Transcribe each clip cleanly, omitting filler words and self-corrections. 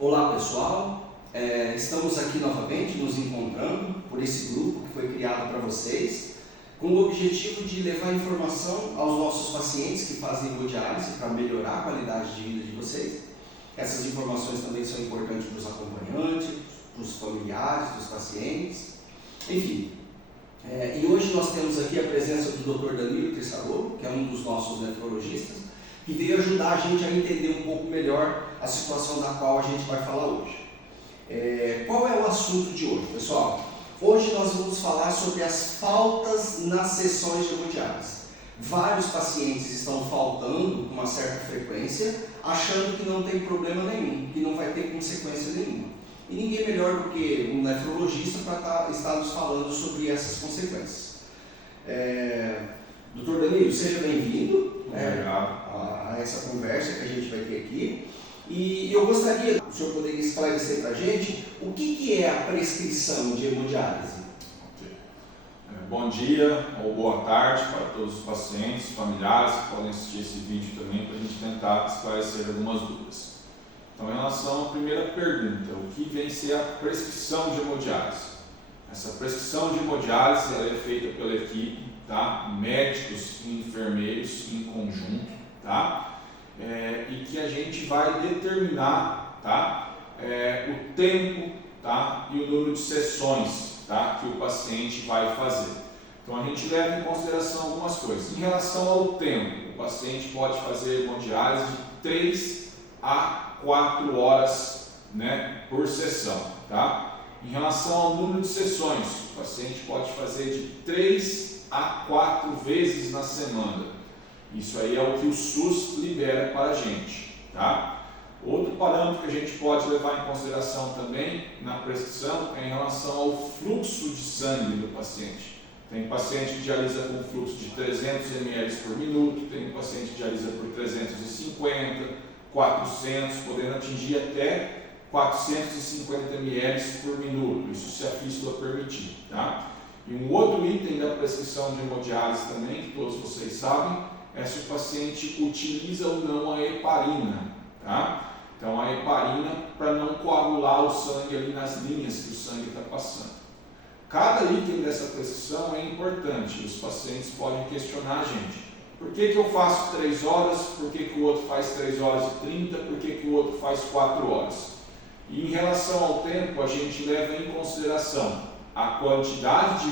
Olá pessoal, estamos aqui novamente nos encontrando por esse grupo que foi criado para vocês com o objetivo de levar informação aos nossos pacientes que fazem hemodiálise para melhorar a qualidade de vida de vocês. Essas informações também são importantes para os acompanhantes, para os familiares dos pacientes, enfim. E hoje nós temos aqui a presença do Dr. Danilo Trissarolo, que é um dos nossos nefrologistas, que veio ajudar a gente a entender um pouco melhor a situação da qual a gente vai falar hoje. Qual é o assunto de hoje, pessoal? Hoje nós vamos falar sobre as faltas nas sessões de hemodiálise. Vários pacientes estão faltando com uma certa frequência, achando que não tem problema nenhum, que não vai ter consequência nenhuma. E ninguém melhor do que um nefrologista para estar nos falando sobre essas consequências. Dr. Danilo, seja bem-vindo a essa conversa que a gente vai ter aqui. E eu gostaria, o senhor poderia esclarecer para a gente o que é a prescrição de hemodiálise? Bom dia ou boa tarde para todos os pacientes, familiares que podem assistir esse vídeo também para a gente tentar esclarecer algumas dúvidas. Então, em relação à primeira pergunta, o que vem ser a prescrição de hemodiálise? Essa prescrição de hemodiálise ela é feita pela equipe, tá? Médicos e enfermeiros em conjunto, tá? E que a gente vai determinar, tá? O tempo, tá? E o número de sessões, tá? Que o paciente vai fazer. Então a gente leva em consideração algumas coisas. Em relação ao tempo, o paciente pode fazer hemodiálise de 3 a 4 horas, né, por sessão, tá? Em relação ao número de sessões, o paciente pode fazer de 3 a 4 vezes na semana. Isso aí é o que o SUS libera para a gente, tá? Outro parâmetro que a gente pode levar em consideração também na prescrição é em relação ao fluxo de sangue do paciente. Tem paciente que dialisa com fluxo de 300 ml por minuto, tem paciente que dialisa por 350, 400, podendo atingir até 450 ml por minuto, isso se a fístula permitir, tá? E um outro item da prescrição de hemodiálise também, que todos vocês sabem, é se o paciente utiliza ou não a heparina, tá? Então a heparina para não coagular o sangue ali nas linhas que o sangue está passando. Cada item dessa prescrição é importante, os pacientes podem questionar a gente. Por que eu faço 3 horas, por que o outro faz 3 horas e 30, por que o outro faz 4 horas? E em relação ao tempo, a gente leva em consideração a quantidade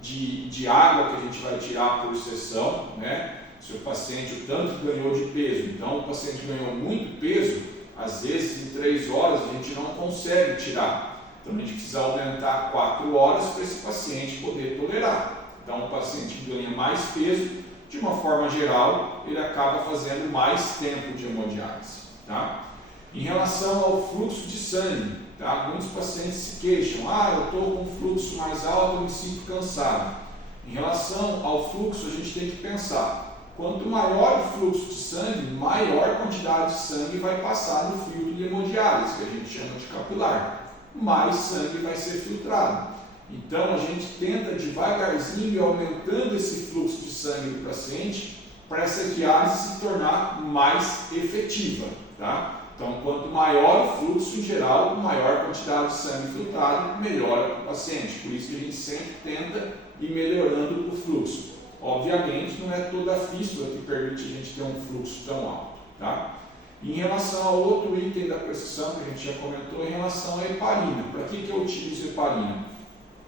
de água que a gente vai tirar por sessão, né? Se o paciente, o tanto que ganhou de peso, então o paciente ganhou muito peso, às vezes em 3 horas a gente não consegue tirar. Então a gente precisa aumentar 4 horas para esse paciente poder tolerar. Então o paciente que ganha mais peso, de uma forma geral, ele acaba fazendo mais tempo de hemodiálise, tá? Em relação ao fluxo de sangue, tá? Muitos pacientes se queixam, eu estou com um fluxo mais alto, eu me sinto cansado. Em relação ao fluxo, a gente tem que pensar, quanto maior o fluxo de sangue, maior quantidade de sangue vai passar no filtro de hemodiálise, que a gente chama de capilar, mais sangue vai ser filtrado. Então a gente tenta devagarzinho ir aumentando esse fluxo de sangue do paciente para essa diálise se tornar mais efetiva, tá? Então quanto maior o fluxo em geral, maior quantidade de sangue filtrado, melhor para o paciente. Por isso que a gente sempre tenta ir melhorando o fluxo. Obviamente não é toda a fístula que permite a gente ter um fluxo tão alto, tá? Em relação ao outro item da prescrição que a gente já comentou, em relação à heparina. Para que eu utilizo heparina?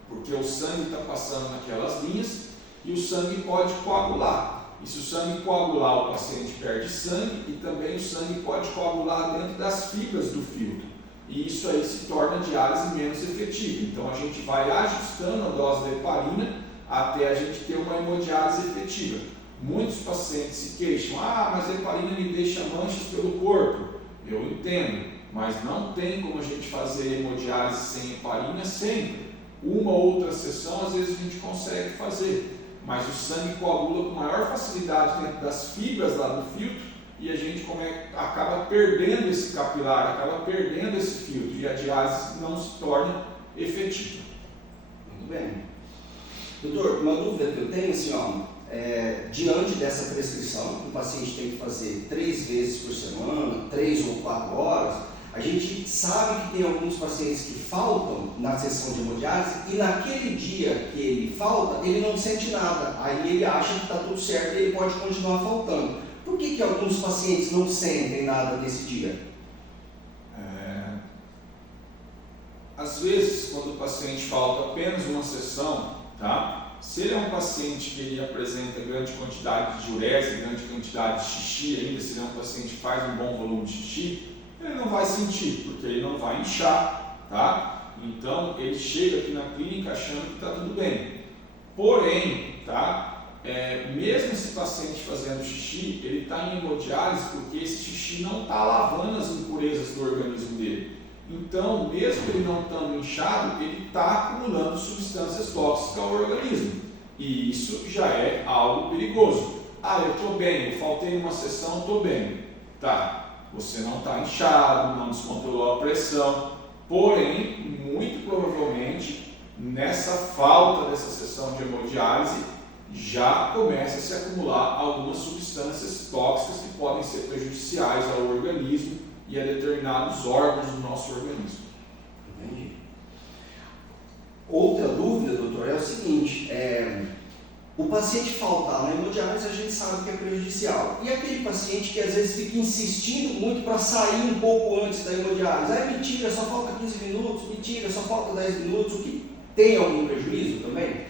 Porque o sangue está passando naquelas linhas e o sangue pode coagular. E se o sangue coagular, o paciente perde sangue e também o sangue pode coagular dentro das fibras do filtro. E isso aí se torna a diálise menos efetiva. Então a gente vai ajustando a dose da heparina até a gente ter uma hemodiálise efetiva. Muitos pacientes se queixam, mas a heparina me deixa manchas pelo corpo. Eu entendo, mas não tem como a gente fazer hemodiálise sem heparina sempre. Uma ou outra sessão, às vezes a gente consegue fazer, mas o sangue coagula com maior facilidade dentro das fibras lá do filtro e a gente acaba perdendo esse capilar, acaba perdendo esse filtro e a diálise não se torna efetiva. Muito bem. Doutor, uma dúvida que eu tenho, assim, diante dessa prescrição, o paciente tem que fazer 3 vezes por semana, 3 ou 4 horas, A gente sabe que tem alguns pacientes que faltam na sessão de hemodiálise e naquele dia que ele falta, ele não sente nada. Aí ele acha que está tudo certo e ele pode continuar faltando. Por que alguns pacientes não sentem nada nesse dia? Às vezes, quando o paciente falta apenas uma sessão, tá? Se ele é um paciente que ele apresenta grande quantidade de diurese, grande quantidade de xixi ainda, se ele é um paciente que faz um bom volume de xixi, ele não vai sentir, porque ele não vai inchar, tá? Então, ele chega aqui na clínica achando que está tudo bem. Porém, tá? Mesmo esse paciente fazendo xixi, ele está em hemodiálise porque esse xixi não está lavando as impurezas do organismo dele. Então, mesmo ele não estando inchado, ele está acumulando substâncias tóxicas ao organismo. E isso já é algo perigoso. Eu estou bem, eu faltei uma sessão, estou bem. Tá, você não está inchado, não descontrolou a pressão. Porém, muito provavelmente, nessa falta dessa sessão de hemodiálise, já começa a se acumular algumas substâncias tóxicas que podem ser prejudiciais ao organismo e a determinados órgãos do nosso organismo. Entendi. Outra dúvida, doutor, é o seguinte, o paciente faltar na hemodiálise a gente sabe que é prejudicial. E aquele paciente que às vezes fica insistindo muito para sair um pouco antes da hemodiálise, mentira, só falta 15 minutos, mentira, só falta 10 minutos, o que tem algum prejuízo também?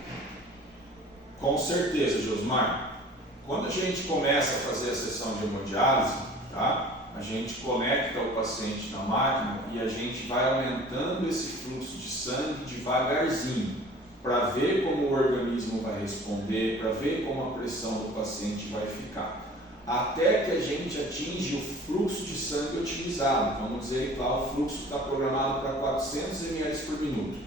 Com certeza, Josmar. Quando a gente começa a fazer a sessão de hemodiálise, tá? A gente conecta o paciente na máquina e a gente vai aumentando esse fluxo de sangue devagarzinho, para ver como o organismo vai responder, para ver como a pressão do paciente vai ficar, até que a gente atinge o fluxo de sangue otimizado. Vamos dizer que lá o fluxo está programado para 400 ml por minuto.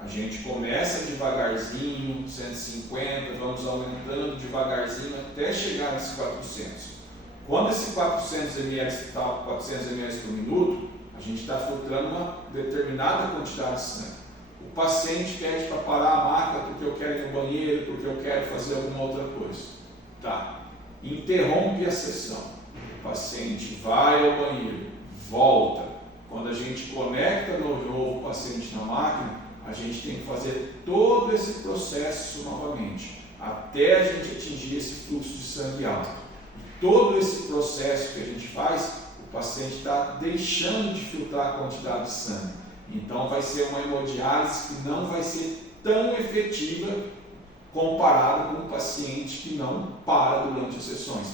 A gente começa devagarzinho, 150, vamos aumentando devagarzinho até chegar nesses 400. Quando esse 400 ml está 400 ml por minuto, a gente está filtrando uma determinada quantidade de sangue. O paciente pede para parar a maca porque eu quero ir no banheiro, porque eu quero fazer alguma outra coisa. Tá. Interrompe a sessão. O paciente vai ao banheiro, volta. Quando a gente conecta de novo o paciente na máquina, a gente tem que fazer todo esse processo novamente, até a gente atingir esse fluxo de sangue alto. Todo esse processo que a gente faz, o paciente está deixando de filtrar a quantidade de sangue. Então vai ser uma hemodiálise que não vai ser tão efetiva comparado com um paciente que não para durante as sessões.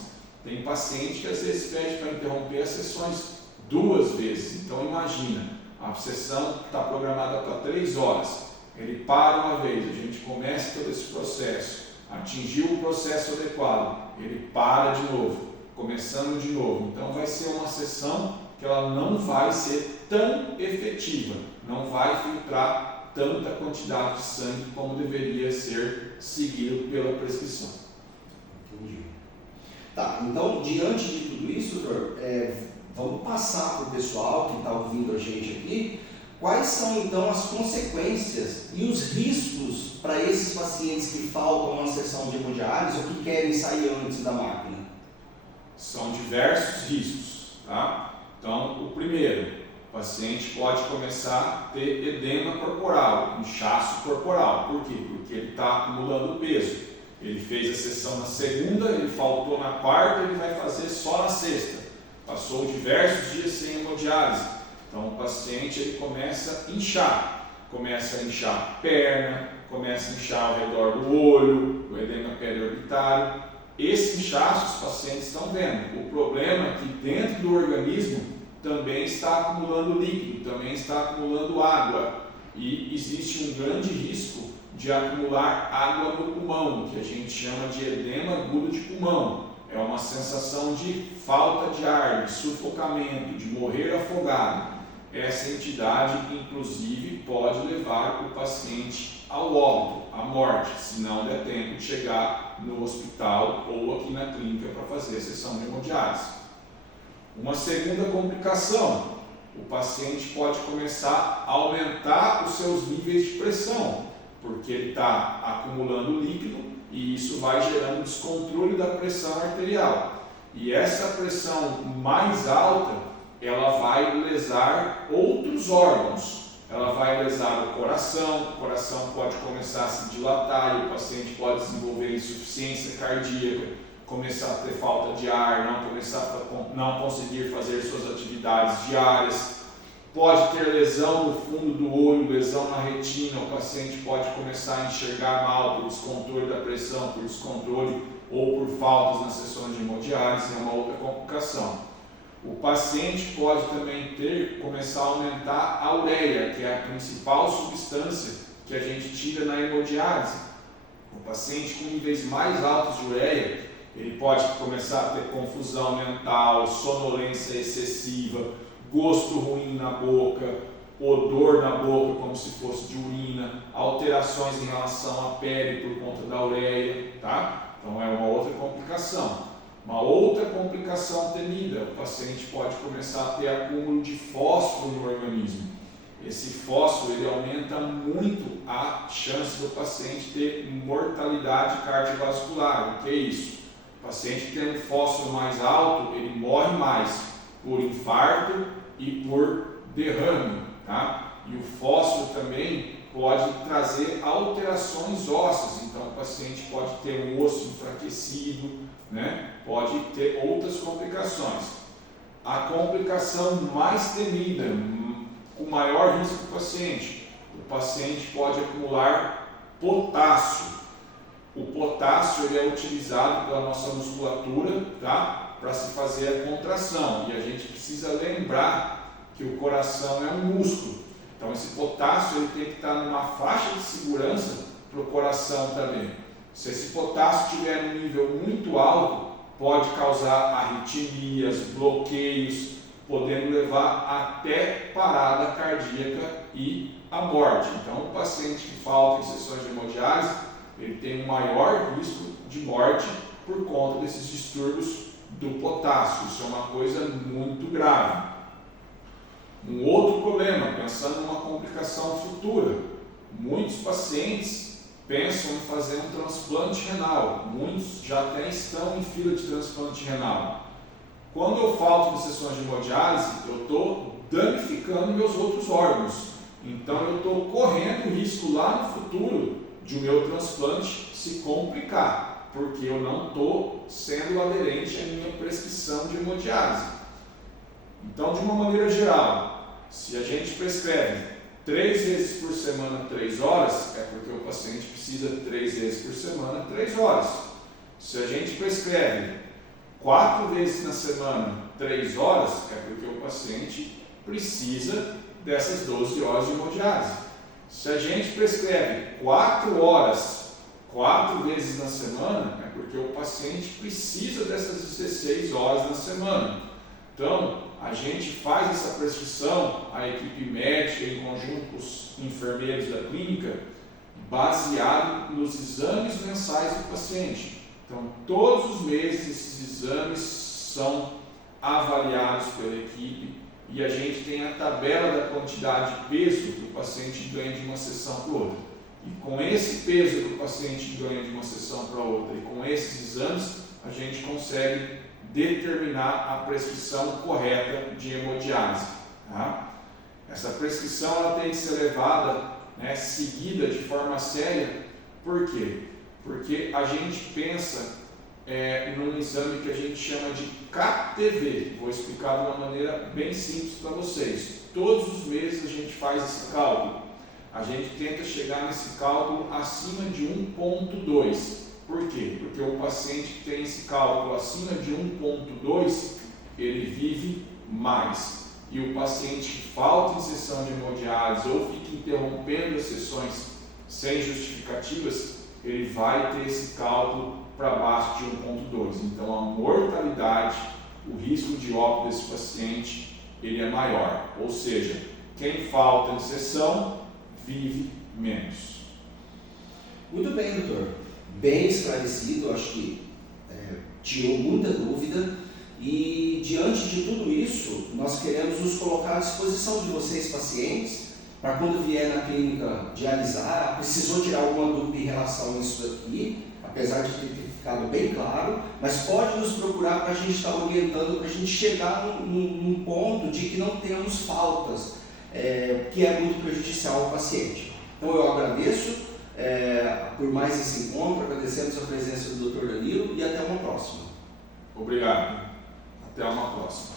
Tem paciente que às vezes pede para interromper as sessões 2 vezes. Então imagina, a sessão está programada para 3 horas. Ele para uma vez, a gente começa todo esse processo, atingiu o processo adequado, ele para de novo, começando de novo. Então vai ser uma sessão que ela não vai ser tão efetiva, não vai filtrar tanta quantidade de sangue como deveria ser seguido pela prescrição. Entendi. Tá, então diante de tudo isso, doutor, vamos passar para o pessoal que está ouvindo a gente aqui, quais são então as consequências e os riscos para esses pacientes que faltam uma sessão de hemodiálise ou que querem sair antes da máquina? São diversos riscos, tá? Então, o primeiro, o paciente pode começar a ter edema corporal, inchaço corporal. Por quê? Porque ele está acumulando peso. Ele fez a sessão na segunda, ele faltou na quarta, ele vai fazer só na sexta. Passou diversos dias sem hemodiálise. Então, o paciente ele começa a inchar a perna, começa a inchar ao redor do olho, o edema periorbitário. Esse inchaço os pacientes estão vendo. O problema é que dentro do organismo também está acumulando líquido, também está acumulando água e existe um grande risco de acumular água no pulmão, que a gente chama de edema agudo de pulmão. É uma sensação de falta de ar, de sufocamento, de morrer afogado. Essa entidade, inclusive, pode levar o paciente ao óbito, à morte, se não der tempo de chegar no hospital ou aqui na clínica para fazer a sessão de hemodiálise. Uma segunda complicação, o paciente pode começar a aumentar os seus níveis de pressão, porque ele está acumulando líquido e isso vai gerando descontrole da pressão arterial. E essa pressão mais alta, ela vai lesar outros órgãos. Ela vai lesar o coração pode começar a se dilatar e o paciente pode desenvolver insuficiência cardíaca, começar a ter falta de ar, não conseguir fazer suas atividades diárias. Pode ter lesão no fundo do olho, lesão na retina, o paciente pode começar a enxergar mal por descontrole da pressão, por descontrole ou por faltas nas sessões de hemodiálise, é uma outra complicação. O paciente pode também começar a aumentar a ureia, que é a principal substância que a gente tira na hemodiálise. O paciente com níveis mais altos de ureia, ele pode começar a ter confusão mental, sonolência excessiva, gosto ruim na boca, odor na boca como se fosse de urina, alterações em relação à pele por conta da ureia, tá? Então é uma outra complicação. Uma outra complicação temida, o paciente pode começar a ter acúmulo de fósforo no organismo. Esse fósforo ele aumenta muito a chance do paciente ter mortalidade cardiovascular. O que é isso? O paciente tendo fósforo mais alto, ele morre mais por infarto e por derrame, tá? E o fósforo também pode trazer alterações ósseas, então o paciente pode ter um osso enfraquecido, né? Pode ter outras complicações. A complicação mais temida, com maior risco para o paciente pode acumular potássio. O potássio ele é utilizado pela nossa musculatura, tá? Para se fazer a contração, e a gente precisa lembrar que o coração é um músculo, então esse potássio ele tem que estar numa faixa de segurança para o coração também. Se esse potássio estiver em um nível muito alto, pode causar arritmias, bloqueios, podendo levar até parada cardíaca e a morte. Então o paciente que falta em sessões de hemodiálise, ele tem um maior risco de morte por conta desses distúrbios do potássio. Isso é uma coisa muito grave. Um outro problema, pensando numa complicação futura, muitos pacientes pensam em fazer um transplante renal, muitos já até estão em fila de transplante renal. Quando eu falto em sessões de hemodiálise, eu estou danificando meus outros órgãos, então eu estou correndo o risco lá no futuro de o meu transplante se complicar, porque eu não estou sendo aderente à minha prescrição de hemodiálise. Então, de uma maneira geral, se a gente prescreve 3 vezes por semana 3 horas, é porque o paciente precisa 3 vezes por semana 3 horas. Se a gente prescreve 4 vezes na semana 3 horas, é porque o paciente precisa dessas 12 horas de hemodiálise. Se a gente prescreve 4 horas 4 vezes na semana, é porque o paciente precisa dessas 16 horas na semana. Então, a gente faz essa prescrição, a equipe médica em conjunto com os enfermeiros da clínica, baseado nos exames mensais do paciente. Então, todos os meses esses exames são avaliados pela equipe e a gente tem a tabela da quantidade de peso que o paciente ganha de uma sessão para outra. E com esse peso que o paciente ganha de uma sessão para outra e com esses exames, a gente consegue determinar a prescrição correta de hemodiálise. Tá? Essa prescrição ela tem que ser levada, seguida de forma séria. Por quê? Porque a gente pensa num exame que a gente chama de KTV. Vou explicar de uma maneira bem simples para vocês. Todos os meses a gente faz esse cálculo. A gente tenta chegar nesse cálculo acima de 1,2. Por quê? Porque o paciente que tem esse cálculo acima de 1,2, ele vive mais. E o paciente que falta em sessão de hemodiálise ou fica interrompendo as sessões sem justificativas, ele vai ter esse cálculo para baixo de 1,2. Então a mortalidade, o risco de óbito desse paciente, ele é maior. Ou seja, quem falta em sessão vive menos. Muito bem, doutor. Bem esclarecido, acho que tirou muita dúvida e diante de tudo isso, nós queremos nos colocar à disposição de vocês, pacientes, para quando vier na clínica dialisar, precisou tirar alguma dúvida em relação a isso aqui, apesar de ter ficado bem claro, mas pode nos procurar para a gente estar orientando, para a gente chegar num ponto de que não temos faltas, que é muito prejudicial ao paciente. Então eu agradeço por mais esse encontro, agradecemos a presença do Dr. Danilo e até uma próxima. Obrigado. Até uma próxima.